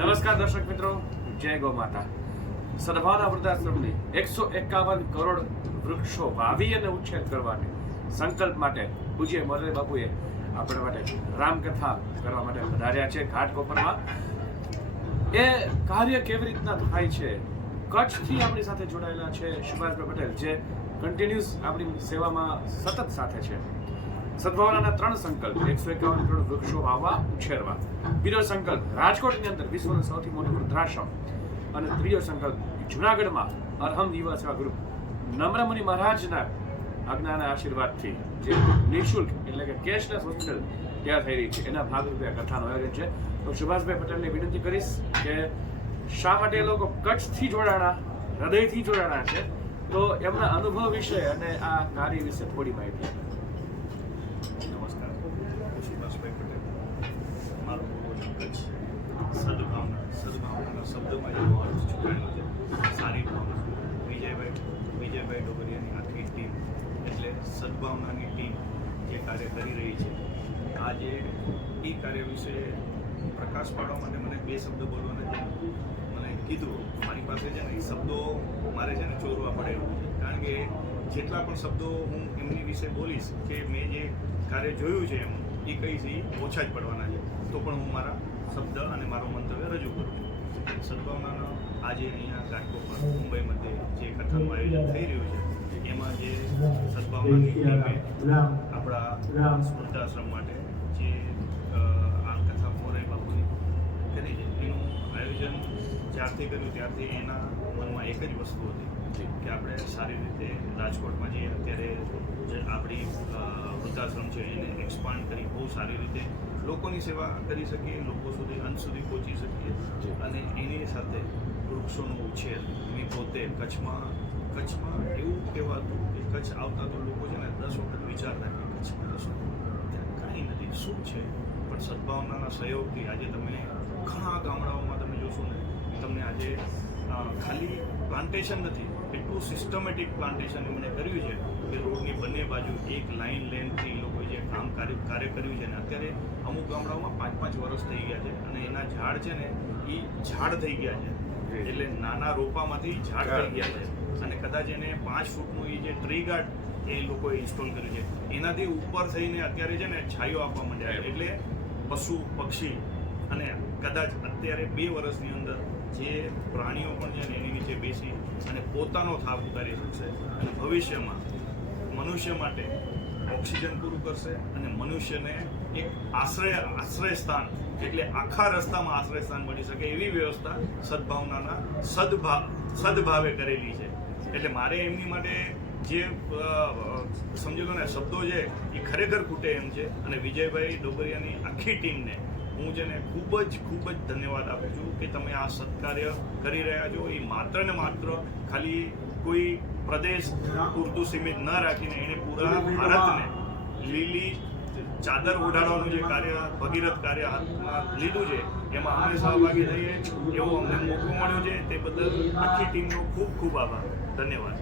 નમસ્કાર દર્શક મિત્રો, જય ગૌ માતા. સદભાવના વૃદ્ધાશ્રમની 151 કરોડ વૃક્ષો વાવી અને ઉછેર કરવાની સંકલ્પ માટે પૂજ્ય મોરારી બાપુએ આપણા માટે રામકથા કરવા માટે વધાર્યા છે ઘાટકોપરમાં. એ કાર્ય કેવી રીતના થાય છે, કચ્છથી આપણી સાથે જોડાયેલા છે સુભાષભાઈ પટેલ, જે કન્ટિન્યુઅસ આપણી સેવામાં સતત સાથે છે. સદભાવનાના 3 સંકલ્પ: 151 કરોડ વૃક્ષો વાવવા ઉછેરવા. બીજો સંકલ્પ રાજકોટની અંદર વિશ્વનું સૌથી મોટું વૃદ્ધાશ્રમ. અને ત્રીજો સંકલ્પ જુનાગઢમાં અરહમ યુવા સેવા ગ્રુપ નમ્રમુનિ મહારાજના આજ્ઞાના આશીર્વાદથી જે નિઃશુલ્ક એટલે કે કેશલેસ હોસ્પિટલ ત્યાં થઈ રહી છે, એના ભાગરૂપે આ કથાનું આયોજન છે. તો સુભાષભાઈ પટેલને વિનંતી કરીશ કે શા માટે એ લોકો કચ્છથી જોડાણા, હૃદયથી જોડાણા છે, તો એમના અનુભવ વિશે અને આ કાર્ય વિશે થોડી માહિતી આપે. નમસ્કાર, હું સુભાષભાઈ પટેલ. મારું પૂર્વજ કચ્છ. સદભાવનાના શબ્દમાં એનો અર્થ છુપાયેલો છે, સારી ભાવના. વિજયભાઈ ડોગરિયાની આખી ટીમ એટલે સદભાવનાની ટીમ જે કાર્ય કરી રહી છે, આજે એ કાર્ય વિશે પ્રકાશ પાડવા માટે મને 2 શબ્દ બોલવાને મને કીધું. મારી પાસે છે ને એ શબ્દો મારે છે ને ચોરવા પડે એવું છે, કારણ કે જેટલા પણ શબ્દો હું એમની વિશે બોલીશ કે મેં જે કાર્ય જોયું છે એમ એ કહીશ એ ઓછા જ પડવાના છે, તો પણ હું મારા શબ્દ અને મારો મંતવ્ય રજૂ કરું છું. સદભાવનાનો આજે અહીંયા ઘાટકોપર મુંબઈ મધ્યે જે કથાનું આયોજન થઈ રહ્યું છે, એમાં જે સદભાવનાની ટીમે આપણા વૃદ્ધાશ્રમ માટે જે આ કથા મોરારી બાપુની કરી છે, એનું આયોજન જ્યારથી કર્યું ત્યારથી એના મનમાં એક જ વસ્તુ હતી કે આપણે સારી રીતે રાજકોટમાં જે અત્યારે જે આપણી વૃદ્ધાશ્રમ છે એને એક્સપાન્ડ કરી બહુ સારી રીતે લોકોની સેવા કરી શકીએ, લોકો સુધી અંત સુધી પહોંચી શકીએ. અને એની સાથે વૃક્ષોનો ઉછેર. મેં પોતે કચ્છમાં એવું કહેવાતું કે કચ્છ આવતા તો લોકો છે ને 10 વખત વિચારતા કે કચ્છમાં જશો ત્યાં કાંઈ નથી, શું છે? પણ સદભાવનાના સહયોગથી આજે તમે ઘણા ગામડાઓમાં તમે જોશો ને, તમને આજે ખાલી પ્લાન્ટેશન નથી, એટલું સિસ્ટમેટિક પ્લાન્ટેશન એમણે કર્યું છે કે રોડની બંને બાજુ એક લાઇન લેન્થથી લોકોએ જે કાર્ય કર્યું છે ને, અત્યારે અમુક ગામડાઓમાં 5-5 વર્ષ થઈ ગયા છે અને એના ઝાડ છે ને એ ઝાડ થઈ ગયા છે, એટલે નાના રોપામાંથી ઝાડ થઈ ગયા છે. અને કદાચ એને 5 ફૂટનું એ જે ટ્રી ગાર્ડ એ લોકોએ ઇન્સ્ટોલ કર્યું છે, એનાથી ઉપર થઈને અત્યારે છે ને છાંયો આપવા માંડ્યા છે. એટલે પશુ પક્ષી અને કદાચ અત્યારે 2 વર્ષની અંદર જે પ્રાણીઓ પણ છે ને એની નીચે બેસી અને પોતાનો થાક ઉતારી શકશે અને ભવિષ્યમાં મનુષ્ય માટે ઓક્સિજન પૂરું કરશે અને મનુષ્યને એક આશ્રય સ્થાન એટલે આખા રસ્તામાં આશ્રય સ્થાન મળી શકે એવી વ્યવસ્થા સદભાવનાના સદભાવે કરેલી છે. એટલે મારે એમની માટે જે સમજી લો ને શબ્દો છે એ ખરેખર ખૂટે એમ છે. અને વિજયભાઈ ડોગરિયાની આખી ટીમને હું છે ને ખૂબ જ ધન્યવાદ આપું છું કે તમે આ સત્કાર્ય કરી રહ્યા છો. એ માત્ર ને માત્ર ખાલી કોઈ પ્રદેશ પૂરતું સીમિત ન રાખીને એણે પૂરા ભારતને લીલી ચાદર ઓઢાડવાનું જે કાર્ય ભગીરથ કાર્ય હાથમાં લીધું છે, એમાં અમે સહભાગી થઈએ એવો અમને મોકો મળ્યો છે. તે બદલ આખી ટીમનો ખૂબ આભાર. ધન્યવાદ.